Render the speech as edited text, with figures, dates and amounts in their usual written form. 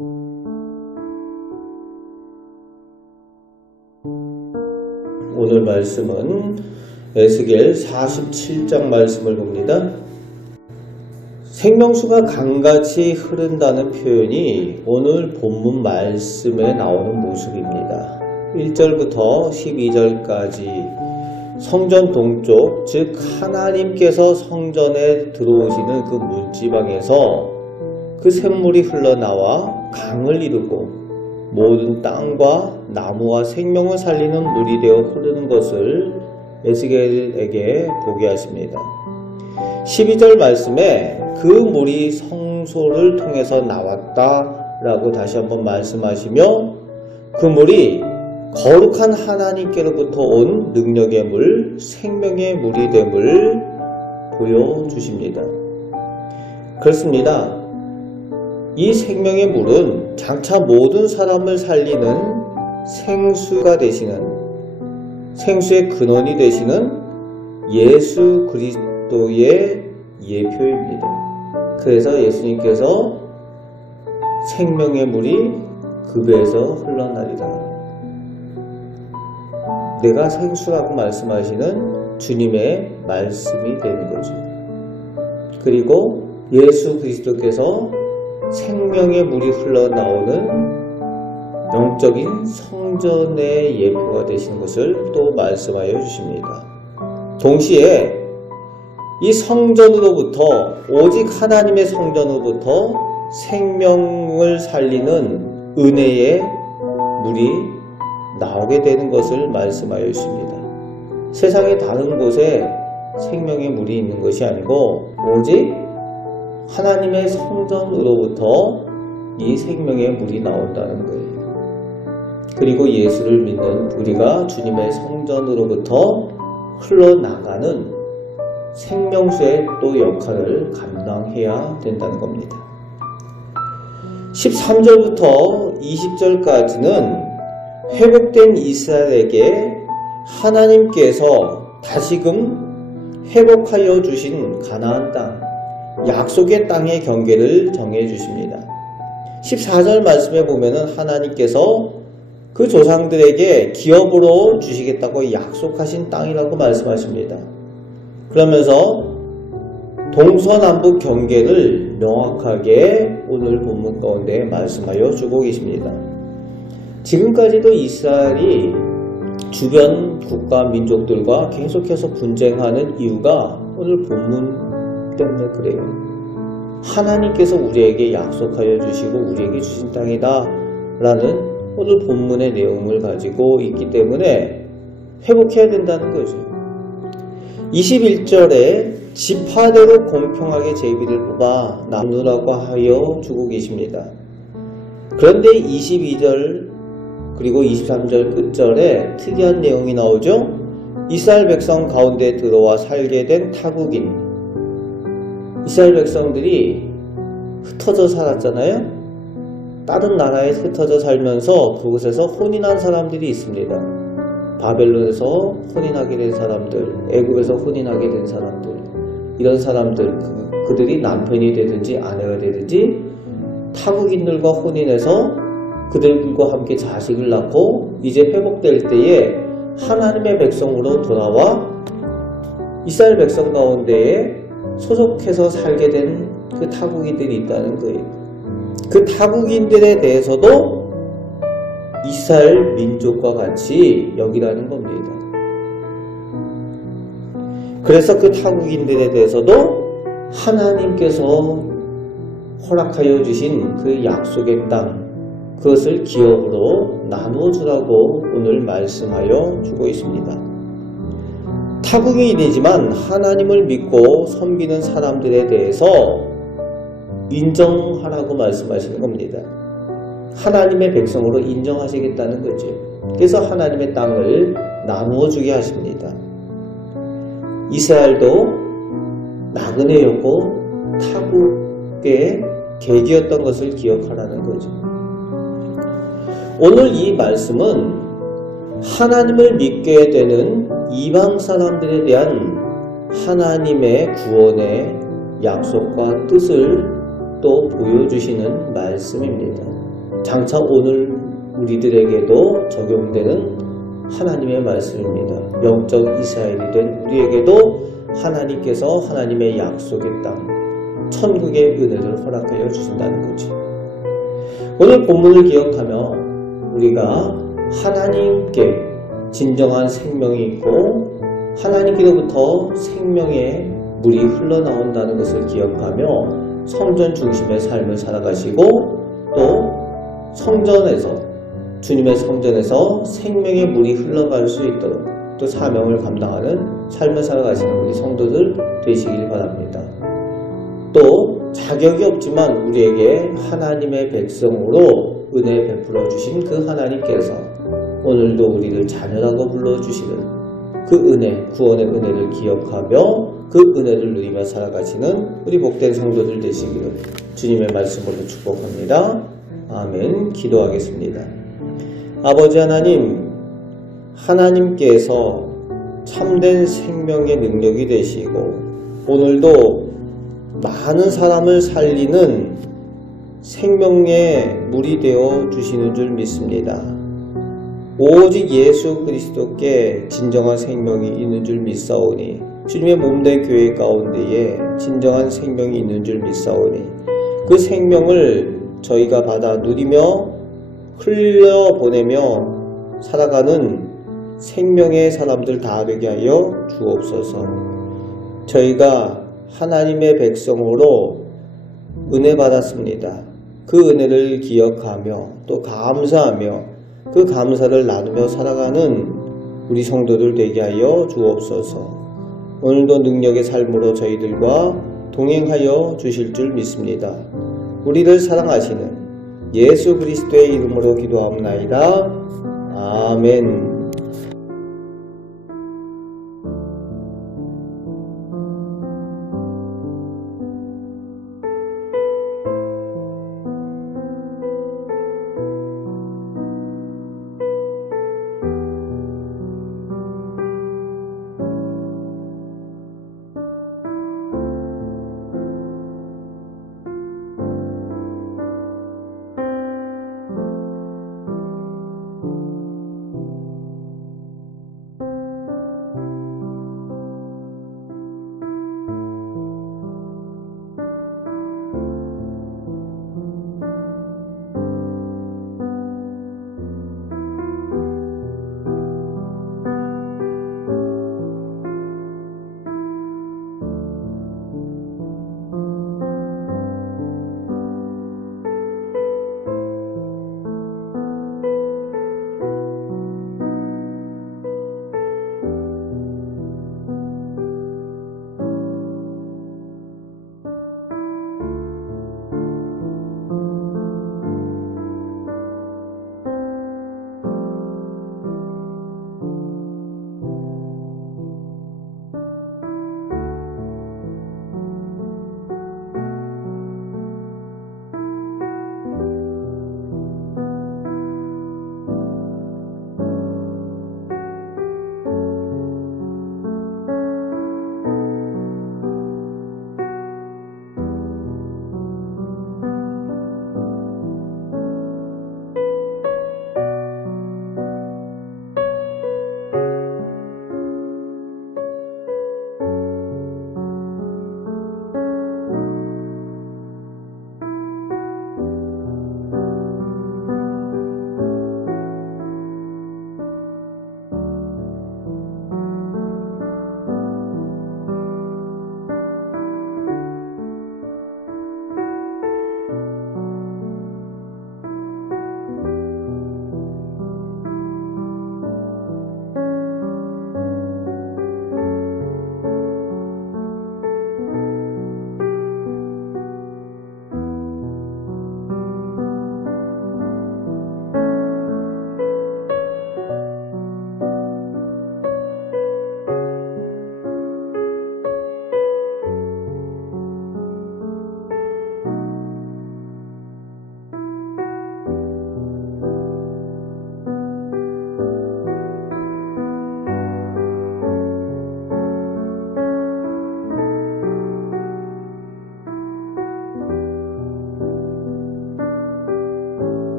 오늘 말씀은 에스겔 47장 말씀을 봅니다. 생명수가 강같이 흐른다는 표현이 오늘 본문 말씀에 나오는 모습입니다. 1절부터 12절까지 성전 동쪽, 즉 하나님께서 성전에 들어오시는 그 문지방에서 그 샘물이 흘러나와 강을 이루고 모든 땅과 나무와 생명을 살리는 물이 되어 흐르는 것을 에스겔에게 보게 하십니다. 12절 말씀에 그 물이 성소를 통해서 나왔다라고 다시 한번 말씀하시며 그 물이 거룩한 하나님께로부터 온 능력의 물, 생명의 물이 됨을 보여주십니다. 그렇습니다. 이 생명의 물은 장차 모든 사람을 살리는 생수가 되시는, 생수의 근원이 되시는 예수 그리스도의 예표입니다. 그래서 예수님께서 생명의 물이 그 배에서 흘러나리라. 내가 생수라고 말씀하시는 주님의 말씀이 되는 거죠. 그리고 예수 그리스도께서 생명의 물이 흘러나오는 영적인 성전의 예표가 되시는 것을 또 말씀하여 주십니다. 동시에 이 성전으로부터, 오직 하나님의 성전으로부터 생명을 살리는 은혜의 물이 나오게 되는 것을 말씀하여 주십니다. 세상의 다른 곳에 생명의 물이 있는 것이 아니고 오직 하나님의 성전으로부터 이 생명의 물이 나온다는 거예요. 그리고 예수를 믿는 우리가 주님의 성전으로부터 흘러나가는 생명수의 또 역할을 감당해야 된다는 겁니다. 13절부터 20절까지는 회복된 이스라엘에게 하나님께서 다시금 회복하여 주신 가나안 땅, 약속의 땅의 경계를 정해 주십니다. 14절 말씀에 보면은 하나님께서 그 조상들에게 기업으로 주시겠다고 약속하신 땅이라고 말씀하십니다. 그러면서 동서남북 경계를 명확하게 오늘 본문 가운데 말씀하여 주고 계십니다. 지금까지도 이스라엘이 주변 국가 민족들과 계속해서 분쟁하는 이유가 오늘 본문 때문에 그래요. 하나님께서 우리에게 약속하여 주시고 우리에게 주신 땅이다 라는 오늘 본문의 내용을 가지고 있기 때문에 회복해야 된다는 거죠. 21절에 지파대로 공평하게 제비를 뽑아 나누라고 하여 주고 계십니다. 그런데 22절 그리고 23절 끝절에 특이한 내용이 나오죠. 이스라엘 백성 가운데 들어와 살게 된 타국인, 이스라엘 백성들이 흩어져 살았잖아요. 다른 나라에 흩어져 살면서 그곳에서 혼인한 사람들이 있습니다. 바벨론에서 혼인하게 된 사람들, 애굽에서 혼인하게 된 사람들, 이런 사람들, 그들이 남편이 되든지 아내가 되든지 타국인들과 혼인해서 그들과 함께 자식을 낳고 이제 회복될 때에 하나님의 백성으로 돌아와 이스라엘 백성 가운데에 소속해서 살게 된 그 타국인들이 있다는 거예요. 그 타국인들에 대해서도 이스라엘 민족과 같이 여기라는 겁니다. 그래서 그 타국인들에 대해서도 하나님께서 허락하여 주신 그 약속의 땅, 그것을 기업으로 나누어 주라고 오늘 말씀하여 주고 있습니다. 타국인이지만 하나님을 믿고 섬기는 사람들에 대해서 인정하라고 말씀하시는 겁니다. 하나님의 백성으로 인정하시겠다는 거죠. 그래서 하나님의 땅을 나누어 주게 하십니다. 이스라엘도 나그네였고 타국의 계기였던 것을 기억하라는 거죠. 오늘 이 말씀은 하나님을 믿게 되는 이방 사람들에 대한 하나님의 구원의 약속과 뜻을 또 보여주시는 말씀입니다. 장차 오늘 우리들에게도 적용되는 하나님의 말씀입니다. 영적 이스라엘이 된 우리에게도 하나님께서 하나님의 약속의 땅, 천국의 은혜를 허락하여 주신다는 거지. 오늘 본문을 기억하며 우리가 하나님께 진정한 생명이 있고 하나님께로부터 생명의 물이 흘러나온다는 것을 기억하며 성전 중심의 삶을 살아가시고 또 성전에서 주님의 성전에서 생명의 물이 흘러갈 수 있도록 또 사명을 감당하는 삶을 살아가시는 우리 성도들 되시길 바랍니다. 또 자격이 없지만 우리에게 하나님의 백성으로 은혜 베풀어 주신 그 하나님께서 오늘도 우리를 자녀라고 불러주시는 그 은혜, 구원의 은혜를 기억하며 그 은혜를 누리며 살아가시는 우리 복된 성도들 되시기를 주님의 말씀으로 축복합니다. 아멘. 기도하겠습니다. 아버지 하나님, 하나님께서 참된 생명의 능력이 되시고 오늘도 많은 사람을 살리는 생명의 물이 되어 주시는 줄 믿습니다. 오직 예수 그리스도께 진정한 생명이 있는 줄 믿사오니 주님의 몸된 교회 가운데에 진정한 생명이 있는 줄 믿사오니 그 생명을 저희가 받아 누리며 흘려보내며 살아가는 생명의 사람들 다 되게 하여 주옵소서. 저희가 하나님의 백성으로 은혜 받았습니다. 그 은혜를 기억하며 또 감사하며 그 감사를 나누며 살아가는 우리 성도들 되게 하여 주옵소서. 오늘도 능력의 삶으로 저희들과 동행하여 주실 줄 믿습니다. 우리를 사랑하시는 예수 그리스도의 이름으로 기도하옵나이다. 아멘.